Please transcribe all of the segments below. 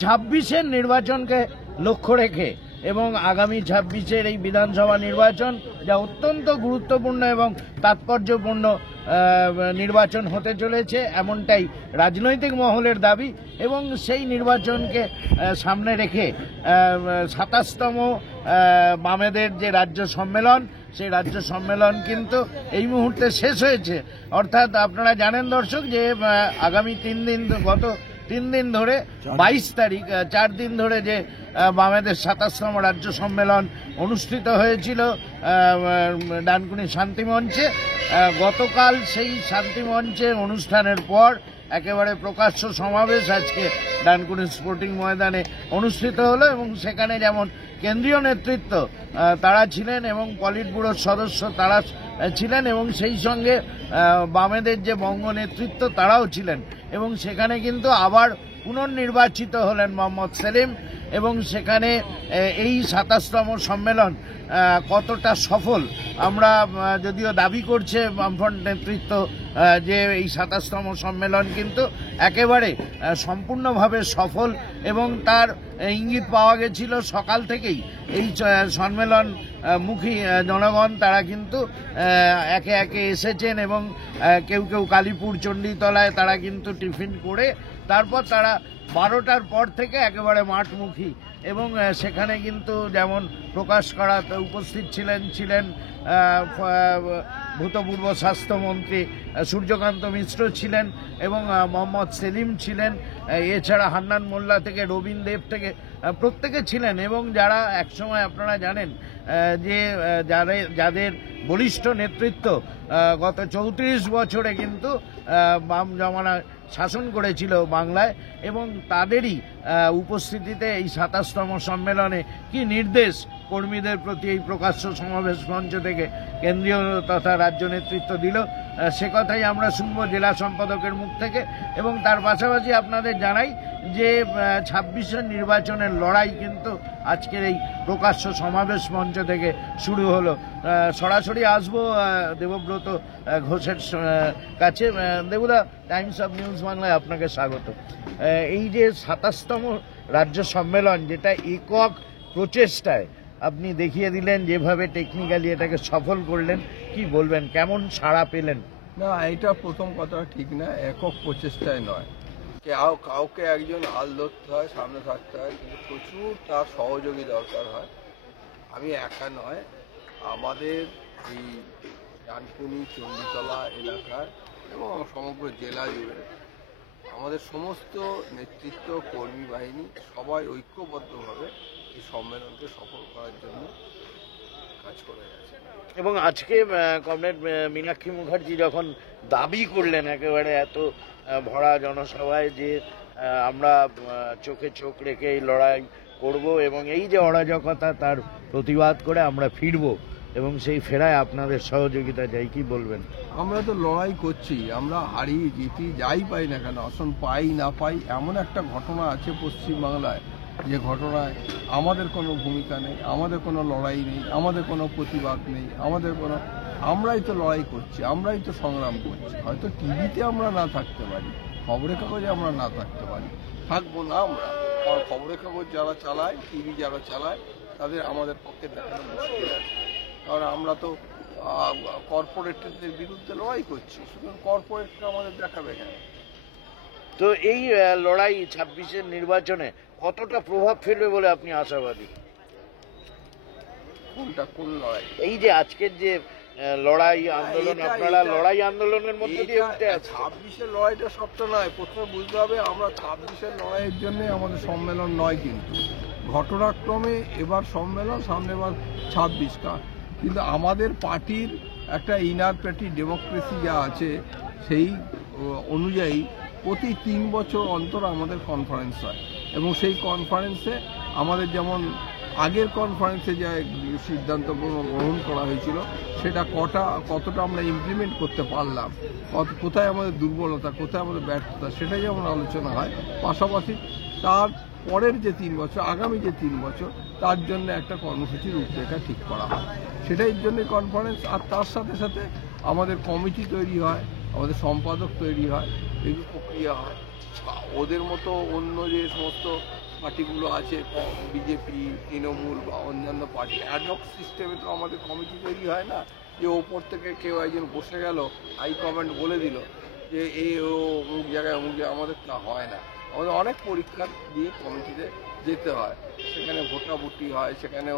ছাব্বিশের নির্বাচনকে লক্ষ্য রেখে এবং আগামী 26-এর এই বিধানসভা নির্বাচন যা অত্যন্ত গুরুত্বপূর্ণ এবং তাৎপর্যপূর্ণ নির্বাচন হতে চলেছে, এমনটাই রাজনৈতিক মহলের দাবি। এবং সেই নির্বাচনকে সামনে রেখে 27তম বামেদের যে রাজ্য সম্মেলন, সেই রাজ্য সম্মেলন কিন্তু এই মুহূর্তে শেষ হয়েছে। অর্থাৎ আপনারা জানেন দর্শক যে আগামী গত 3 দিন ধরে 22 তারিখ 4 দিন ধরে যে বামেদের 27তম রাজ্য সম্মেলন অনুষ্ঠিত হয়েছিল ডানকুনি শান্তিমঞ্চে। গতকাল সেই শান্তিমঞ্চে অনুষ্ঠানের পর একেবারে প্রকাশ্য সমাবেশ আজকে ডানকুনি স্পোর্টিং ময়দানে অনুষ্ঠিত হলো এবং সেখানে যেমন কেন্দ্রীয় নেতৃত্ব তারা ছিলেন এবং পলিট ব্যুরোর সদস্য তারা ছিলেন এবং সেই সঙ্গে বামেদের যে বঙ্গ নেতৃত্ব তারাও ছিলেন এবং সেখানে কিন্তু আবার পুনর্নির্বাচিত হলেন মোহাম্মদ সেলিম। এবং সেখানে এই 27তম সম্মেলন কতটা সফল, আমরা যদিও দাবি করছে বামফ্রন্ট নেতৃত্ব যে এই 27তম সম্মেলন কিন্তু একেবারে সম্পূর্ণভাবে সফল এবং তার ইঙ্গিত পাওয়া গেছিল সকাল থেকেই। এই সম্মেলন মুখী জনগণ তারা কিন্তু একে একে এসেছেন এবং কেউ কেউ কালীপুর চণ্ডীতলায় তারা কিন্তু টিফিন করে তারপর তারা 12টার পর থেকে একেবারে মাঠমুখী। এবং সেখানে কিন্তু যেমন প্রকাশ করাতে উপস্থিত ছিলেন ভূতপূর্ব স্বাস্থ্যমন্ত্রী সূর্যকান্ত মিশ্র ছিলেন এবং মোহাম্মদ সেলিম ছিলেন, এছাড়া হান্নান মোল্লা থেকে রবীন দেব থেকে প্রত্যেকে ছিলেন। এবং যারা একসময় আপনারা জানেন যে যাদের বলিষ্ঠ নেতৃত্ব গত 34 বছরে কিন্তু বাম জমানা শাসন করেছিল বাংলায় এবং তাদেরই উপস্থিতিতে এই 27তম সম্মেলনে কি নির্দেশ কর্মীদের প্রতি এই প্রকাশ্য সমাবেশ মঞ্চ থেকে কেন্দ্রীয় তথা রাজ্য নেতৃত্ব দিল, সে কথাই আমরা শুনবো জেলা সম্পাদকের মুখ থেকে। এবং তার পাশাপাশি আপনাদের জানাই যে 26-এর নির্বাচনের লড়াই কিন্তু আজকের এই প্রকাশ্য সমাবেশ মঞ্চ থেকে শুরু হলো। সরাসরি আসবো দেবব্রত ঘোষের কাছে। দেবুদা, টাইমস অফ নিউজ বাংলায় আপনাকে স্বাগত। এই যে 27তম রাজ্য সম্মেলন, যেটা একক প্রচেষ্টায় আপনি দেখিয়ে দিলেন, যেভাবে টেকনিক্যালি এটাকে সফল করলেন, কি বলবেন, কেমন সাড়া পেলেন? না, এটা প্রথম কথা ঠিক না, একক প্রচেষ্টায় নয়, কাউকে একজন হাল ধরতে হয়, সামনে থাকতে হয়, কিন্তু প্রচুর তার সহযোগী দরকার হয়। আমি একা নয়, আমাদের এই ডানকুনি চণ্ডীতলা এলাকার এবং সমগ্র জেলা জুড়ে আমাদের সমস্ত নেতৃত্ব কর্মী বাহিনী সবাই ঐক্যবদ্ধভাবে এই সম্মেলনকে সফল করার জন্য কাজ করে গেছে। এবং আজকে কমরেড মীনাক্ষী মুখার্জি যখন দাবি করলেন একেবারে এত ভরা জনসভায় যে আমরা চোখে চোখ রেখে এই লড়াই করব এবং এই যে অরাজকতা তার প্রতিবাদ করে আমরা ফিরব এবং সেই ফেরায় আপনাদের সহযোগিতা চাই, কি বলবেন? আমরা তো লড়াই করছি, আমরা হারি জিতি যাই পাই না কেন, আসন পাই না পাই, এমন একটা ঘটনা আছে পশ্চিমবাংলায় যে ঘটনায় আমাদের কোনো ভূমিকা নেই, আমাদের কোনো লড়াই নেই, আমাদের কোনো প্রতিবাদ নেই, আমরাই তো লড়াই করছি, আমরাই তো সংগ্রাম করছি। হয়তো টিভিতে আমরা না থাকতে পারি, খবরের কাগজে আমরা না থাকতে পারি, থাকবো না আমরা, কারণ খবরের কাগজ যারা চালায়, টিভি যারা চালায়, তাদের আমাদের পক্ষে দেখানো মুশকিল আছে। কারণ আমরা তো কর্পোরেটদের বিরুদ্ধে লড়াই করছি, সুতরাং কর্পোরেটরা আমাদের দেখাবে কেন? তো এই লড়াই 26-এর নির্বাচনে কতটা প্রভাব ফেলবে বলে আপনি আশাবাদী? কোন লড়াই? এই যে আজকের যে লড়াই আন্দোলন, আপনারা লড়াই আন্দোলনের মধ্যে দিয়ে উঠে আছে। 26-এর লড়াইটা সবটা নয়, প্রথমে বুঝতে হবে আমরা 26-এর লড়াইয়ের জন্য আমাদের সম্মেলন নয়, কিন্তু ঘটনাক্রমে এবার সম্মেলন, সামনে এবার 26টা, কিন্তু আমাদের পার্টির একটা ইনার পার্টি ডেমোক্রেসি যা আছে সেই অনুযায়ী প্রতি 3 বছর অন্তর আমাদের কনফারেন্স হয় এবং সেই কনফারেন্সে আমাদের যেমন আগের কনফারেন্সে যে সিদ্ধান্ত গ্রহণ করা হয়েছিল সেটা কতটা আমরা ইমপ্লিমেন্ট করতে পারলাম, কোথায় আমাদের দুর্বলতা, কোথায় আমাদের ব্যর্থতা, সেটাই যেমন আলোচনা হয়। পাশাপাশি তার পরের যে 3 বছর, আগামী যে 3 বছর, তার জন্য একটা কর্মসূচির রূপরেখা ঠিক করা হয়, সেটাই জন্য কনফারেন্স। আর তার সাথে সাথে আমাদের কমিটি তৈরি হয়, আমাদের সম্পাদক তৈরি হয়, রিভিউ প্রক্রিয়া হয়। ওদের মতো অন্য যে সমস্ত পার্টিগুলো আছে, বিজেপি, তৃণমূল বা অন্যান্য পার্টি, অ্যাডহক সিস্টেমে তো আমাদের কমিটি তৈরি হয় না, যে ওপর থেকে কেউ একজন বসে গেল, হাইকমান্ড বলে দিল যে এই ও অমুক জায়গায় আমাদের তা হয় না। আমাদের অনেক পরীক্ষা দিয়ে কমিটিতে যেতে হয়, সেখানে ভোটাভুটি হয়, সেখানে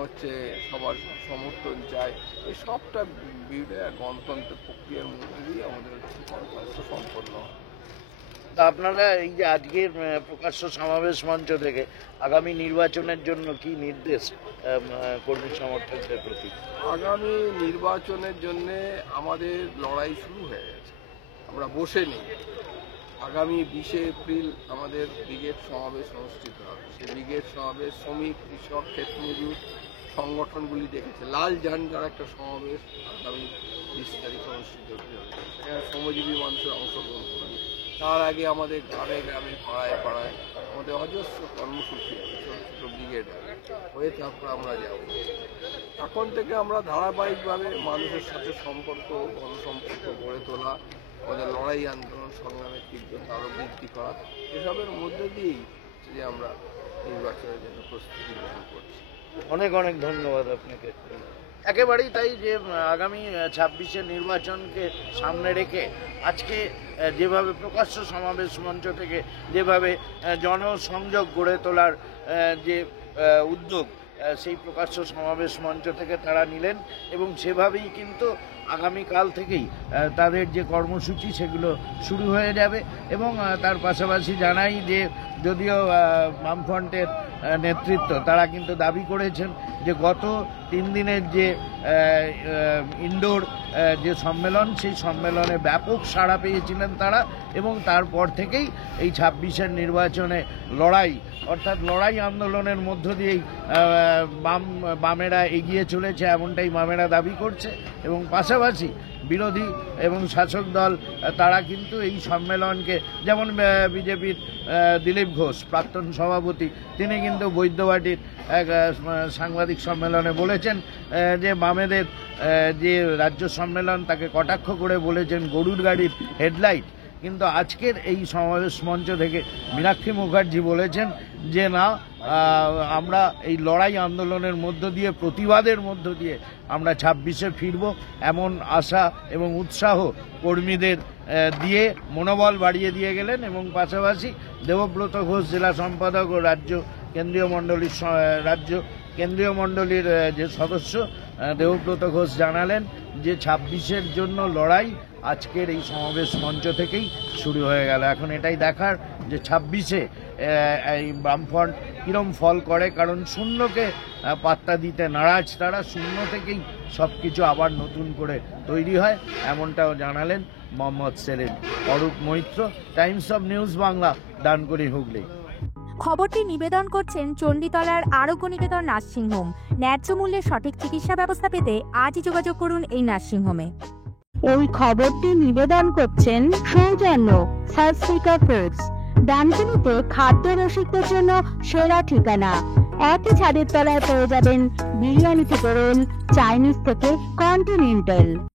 সবার সমর্থন চাই, এই সবটা গণতন্ত্রের প্রক্রিয়ার মধ্যে দিয়ে আমাদের গণতন্ত্র সম্পন্ন হয়। তা আপনারা এই যে আজকের প্রকাশ্য সমাবেশ মঞ্চ থেকে আগামী নির্বাচনের জন্য কি নির্দেশ কর্মী সমর্থকদের প্রতি? আগামী নির্বাচনের জন্য আমাদের লড়াই শুরু হয়ে গেছে, আমরা বসে নেই। আগামী 20 এপ্রিল আমাদের ব্রিগেড সমাবেশ অনুষ্ঠিত হবে। সেই ব্রিগেড সমাবেশ শ্রমিক, কৃষক, ক্ষেতমজুর সংগঠনগুলি ডেকেছে। লাল ঝান্ডার একটা সমাবেশ আগামী 20 তারিখে অনুষ্ঠিত হতে হবে, সেখানে শ্রমজীবী মানুষের অংশগ্রহণ করবে। তার আগে আমাদের গ্রামে গ্রামে, পাড়ায় পাড়ায় আমাদের অজস্র কর্মসূচি আছে, ছোটো ছোটো ব্রিগেড হয়ে তারপর আমরা যাব। এখন থেকে আমরা ধারাবাহিকভাবে মানুষের সাথে সম্পর্ক, গণসম্পর্ক গড়ে তোলা, আমাদের লড়াই আন্দোলন সংগ্রামের তীব্রতা আরও বৃদ্ধি করা, এসবের মধ্যে দিয়েই যে আমরা নির্বাচনের জন্য প্রস্তুতি গ্রহণ করছি। অনেক অনেক ধন্যবাদ আপনাকে। একেবারেই তাই, যে আগামী 26-এর নির্বাচনকে সামনে রেখে আজকে যেভাবে প্রকাশ্য সমাবেশ মঞ্চ থেকে যেভাবে জনসংযোগ গড়ে তোলার যে উদ্যোগ, সেই প্রকাশ্য সমাবেশ মঞ্চ থেকে তারা নিলেন এবং সেভাবেই কিন্তু আগামীকাল থেকেই তাদের যে কর্মসূচি সেগুলো শুরু হয়ে যাবে। এবং তার পাশাপাশি জানাই যে যদিও বামফ্রন্টের নেতৃত্ব তারা কিন্তু দাবি করেছেন যে গত 3 দিনের যে ইনডোর যে সম্মেলন, সেই সম্মেলনে ব্যাপক সাড়া পেয়েছিলেন তারা, এবং তারপর থেকেই এই 26-এর নির্বাচনে লড়াই, অর্থাৎ লড়াই আন্দোলনের মধ্য দিয়েই বামেরা এগিয়ে চলেছে, এমনটাই বামেরা দাবি করছে। এবং পাশাপাশি বিরোধী এবং শাসক দল তারা কিন্তু এই সম্মেলনকে, যেমন বিজেপির দিলীপ ঘোষ প্রাক্তন সভাপতি, তিনি কিন্তু বৈদ্যবাটির এক সাংবাদিক সম্মেলনে বলেছেন যে বামেদের যে রাজ্য সম্মেলন তাকে কটাক্ষ করে বলেছেন গরুর গাড়ির হেডলাইট। কিন্তু আজকের এই সমাবেশ মঞ্চ থেকে মীনাক্ষী মুখার্জি বলেছেন যে না, আমরা এই লড়াই আন্দোলনের মধ্য দিয়ে, প্রতিবাদের মধ্য দিয়ে আমরা 26-এ ফিরব, এমন আশা এবং উৎসাহ কর্মীদের দিয়ে মনোবল বাড়িয়ে দিয়ে গেলেন। এবং পাশাপাশি দেবব্রত ঘোষ জেলা সম্পাদক ও রাজ্য কেন্দ্রীয় মণ্ডলীর যে সদস্য দেবব্রত ঘোষ জানালেন যে 26-এর জন্য লড়াই আজকের এই সমাবেশ মঞ্চ থেকেই শুরু হয়ে গেল। এখন এটাই দেখার যে 26-এ এই বামফ্রন্ট কীরম ফল করে, কারণ শূন্যকে পাত্তা দিতে নারাজ তারা, শূন্য থেকেই সব কিছু আবার নতুন করে তৈরি হয়, এমনটাও জানালেন Mohammad Salim. Arup Maitra, Times of News Bangla, Dankuni, Hooghly. খবরটি নিবেদন করছেন চণ্ডীতলার আরোগ্য নিকেতন নার্সিংহোম। ন্যায্য মূল্যে সঠিক চিকিৎসা ব্যবস্থা পেতে আজই যোগাযোগ করুন এই নার্সিংহোমে। এই খবরটি নিবেদন করছেন সৌজন্য সাবস্পিকার ফুডস, ডানকুনিতে খাদ্য রসিকদের জন্য সেরা ঠিকানা। একই ছাদের তলায় পেয়ে যাবেন বিরিয়ানি থেকে রোল, চাইনিজ থেকে কন্টিনেন্টাল।